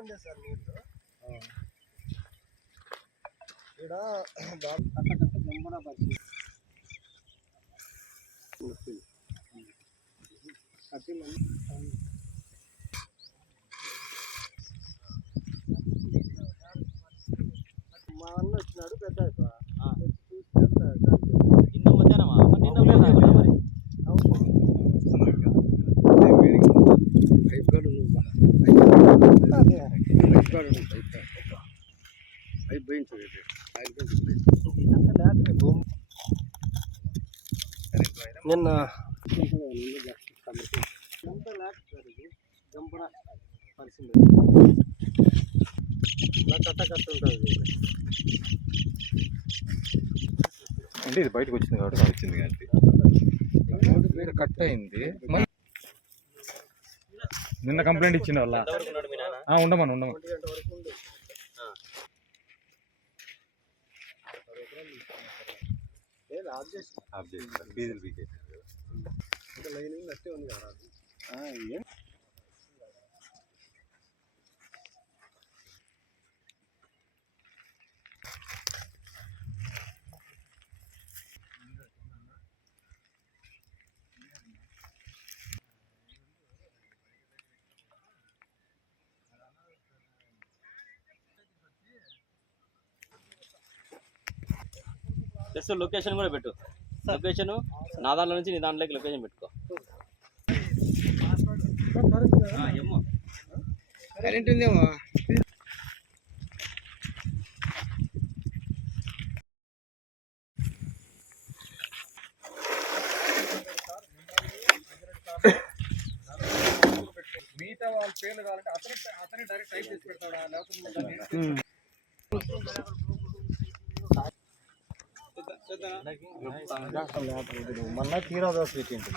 ఉండే సార్ నీళ్ళు. ఇక్కడ పచ్చి మా అన్న వచ్చినాడు పెద్ద అయిపో. వచ్చి చూస్తే అంతా దానికి నిన్న మధ్యాహ్నమా మరి నిన్న కూడా రావాలా మరి అదే. నిన్న జంపున కట్ట కట్ట ఉంటుంది అంటే ఇది బయటకు వచ్చింది కాబట్టి వచ్చింది కాబట్టి వేరే కట్ అయింది. నిన్న కంప్లైంట్ ఇచ్చిన వాళ్ళ. ఉండమని ఉండమని. ఆఫ్ చేసి. డీజిల్ పీకేసి ఇంకా లైన్ అట్టే ఉంది కదా. జస్ట్ లొకేషన్ కూడా పెట్టు. లొకేషన్ నా దాంట్లో నుంచి నీ దాంట్లోకి లొకేషన్ పెట్టుకో. కరెంట్ ఉందేమో? మిగతా వాళ్ళ పేర్లు కావాలంటే అతని అతని డైరెక్ట్ టైప్ చేసి పెడతాడా? లేకపోతే మొన్న కీరా దోశ పెట్టింది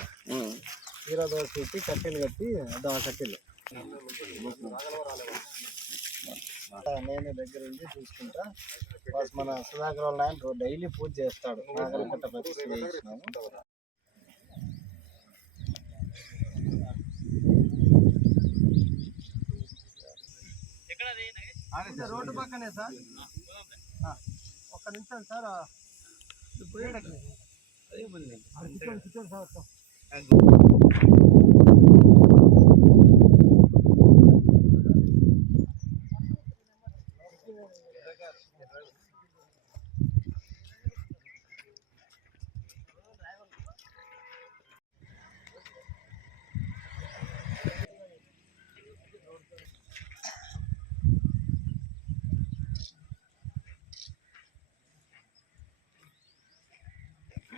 కీరా దోశ పెట్టి కట్టెలు కట్టి అదో ఆ కట్టెలు నేనే దగ్గర ఉండి చూసుకుంటా మన సుధాకర్ వాళ్ళ ఆయన డైలీ పూజ చేస్తాడు నాగలకట్ట ప్రతిష్ఠ చేసినాము రోడ్డు పక్కనే సార్. ఒక్క నిమిషం సార్ ఆ, ఇప్పుడు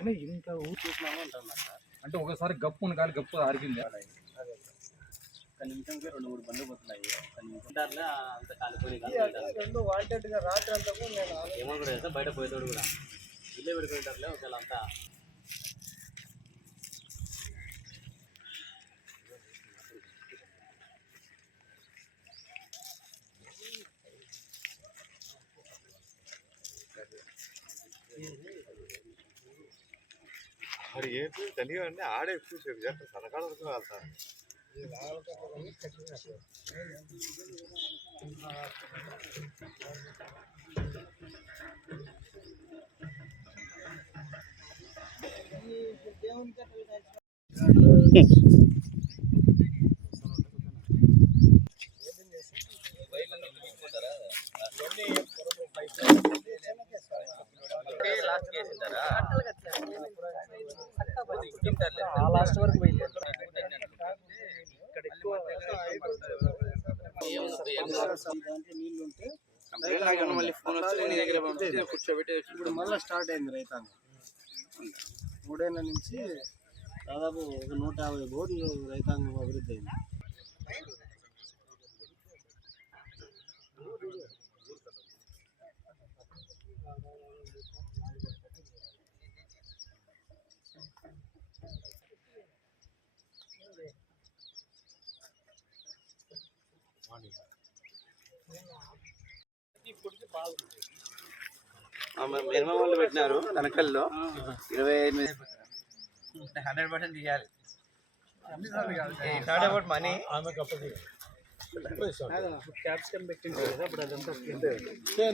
సార్ వస్తాం. ఇంత ఊరు చూసినాము అంటున్నా అంటే ఒకసారి గప్పు ఉన్న కాలి గప్పు అరిగింది ఒక నిమిషంకి రెండు మూడు బండ్లు పోతున్నాయి ఒక అంత కాలిపోయి రెండు వాంటెడ్గా రాత్రి అంతా. ఏమో కూడా బయట పోయేటోడు కూడా ఇల్లే పెడుకుంటారులే ఒకవేళ అంతా మరి ఏంటి? తనిగా అండి ఆడే ఎక్కువ సేపు. చేస్తారు సన్నకాడ వరకు వెళ్తారు ఈ నాగలకట్ట కానీ కట్టినా సార్. ఆ లాస్ట్ వరకు పోయింది ఇక్కడ ఎక్కువ ఇప్పుడు మళ్ళీ స్టార్ట్ అయింది రైతాంగం మూడేళ్ళ నుంచి దాదాపు ఒక నూట యాభై బోర్లు రైతాంగం అభివృద్ధి అయింది మినిమం వాళ్ళు పెట్టినారు తనకల్లో. ఇరవై ఎనిమిది. హండ్రెడ్ పర్సెంట్ తీయాలి. అబౌట్ మనీ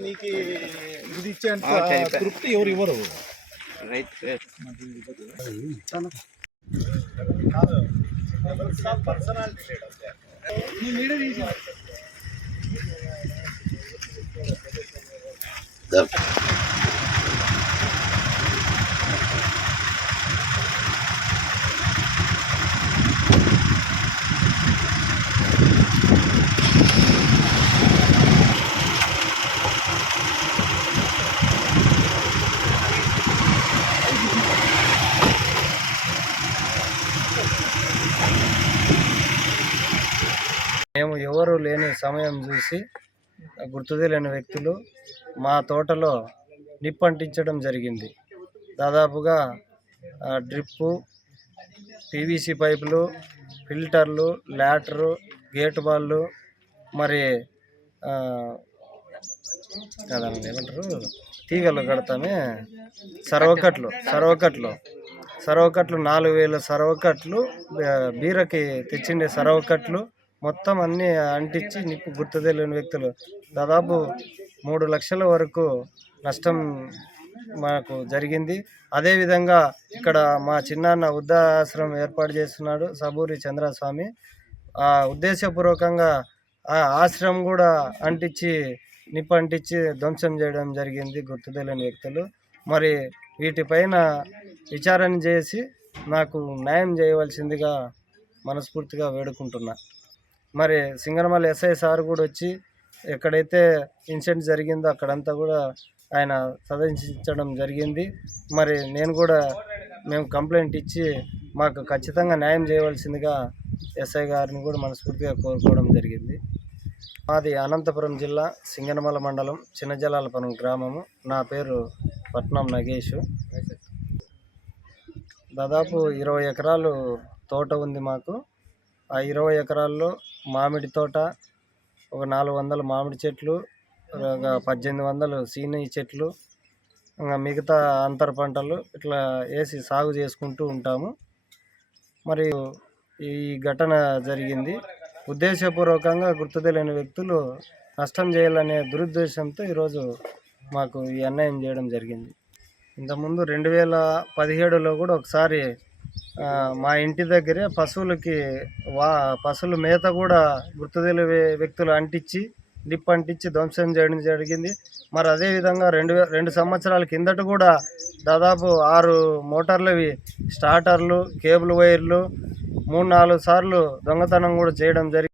నీకు ఇది తృప్తి ఎవరు ఇవ్వరు? మేము ఎవరు లేని సమయం చూసి గుర్తు తెలియని వ్యక్తులు మా తోటలో నిప్పు అంటించడం జరిగింది. దాదాపుగా డ్రిప్పు పీవీసీ పైపులు ఫిల్టర్లు లాటరు గేట్ బాళ్ళు మరి ఏమంటారు? తీగలు కడతామే. సర్వకట్లు సర్వకట్లు సర్వకట్లు నాలుగు వేల సర్వకట్లు బీరకి తెచ్చిండే సర్వకట్లు మొత్తం అన్నీ అంటించి నిప్పు గుర్తు తెలియని వ్యక్తులు. దాదాపు మూడు లక్షల వరకు నష్టం మాకు జరిగింది. అదేవిధంగా ఇక్కడ మా చిన్నాన్న వృద్ధాశ్రమం ఏర్పాటు చేస్తున్నాడు సబూరి చంద్రస్వామి. ఆ ఉద్దేశపూర్వకంగా ఆ ఆశ్రమం కూడా అంటించి నిప్పు అంటించి ధ్వంసం చేయడం జరిగింది గుర్తు వ్యక్తులు. మరి వీటిపైన విచారణ చేసి నాకు న్యాయం చేయవలసిందిగా మనస్ఫూర్తిగా వేడుకుంటున్నా. మరి సింగనమల ఎస్ఐ సార్ కూడా వచ్చి ఎక్కడైతే ఇన్సిడెంట్ జరిగిందో అక్కడంతా కూడా ఆయన సదర్శించడం జరిగింది. మరి నేను కూడా మేము కంప్లైంట్ ఇచ్చి మాకు ఖచ్చితంగా న్యాయం చేయవలసిందిగా ఎస్ఐ గారిని కూడా మనస్ఫూర్తిగా కోరుకోవడం జరిగింది. మాది అనంతపురం జిల్లా సింగనమల మండలం చిన్నజలాలపురం గ్రామము. నా పేరు పట్నం నగేష్. దాదాపు ఇరవై ఎకరాలు తోట ఉంది మాకు. ఆ ఇరవై ఎకరాల్లో మామిడి తోట ఒక నాలుగు వందలు మామిడి చెట్లు ఒక పద్దెనిమిది వందలు సీని చెట్లు ఇంకా మిగతా అంతర పంటలు ఇట్లా వేసి సాగు చేసుకుంటూ ఉంటాము. మరియు ఈ ఘటన జరిగింది. ఉద్దేశపూర్వకంగా గుర్తు తెలియని వ్యక్తులు నష్టం చేయాలనే దురుద్దేశంతో ఈరోజు మాకు ఈ అన్యాయం చేయడం జరిగింది. ఇంతకుముందు రెండు వేల పదిహేడులో కూడా ఒకసారి మా ఇంటి దగ్గరే పశువులకి వా పశువుల మేత కూడా గుర్తు వ్యక్తులు అంటించి డిప్ అంటించి ధ్వంసం చేయడం జరిగింది. మరి అదేవిధంగా రెండు రెండు సంవత్సరాల కిందట కూడా దాదాపు ఆరు మోటార్లవి స్టార్టర్లు కేబుల్ వైర్లు మూడు నాలుగు సార్లు దొంగతనం కూడా చేయడం జరిగింది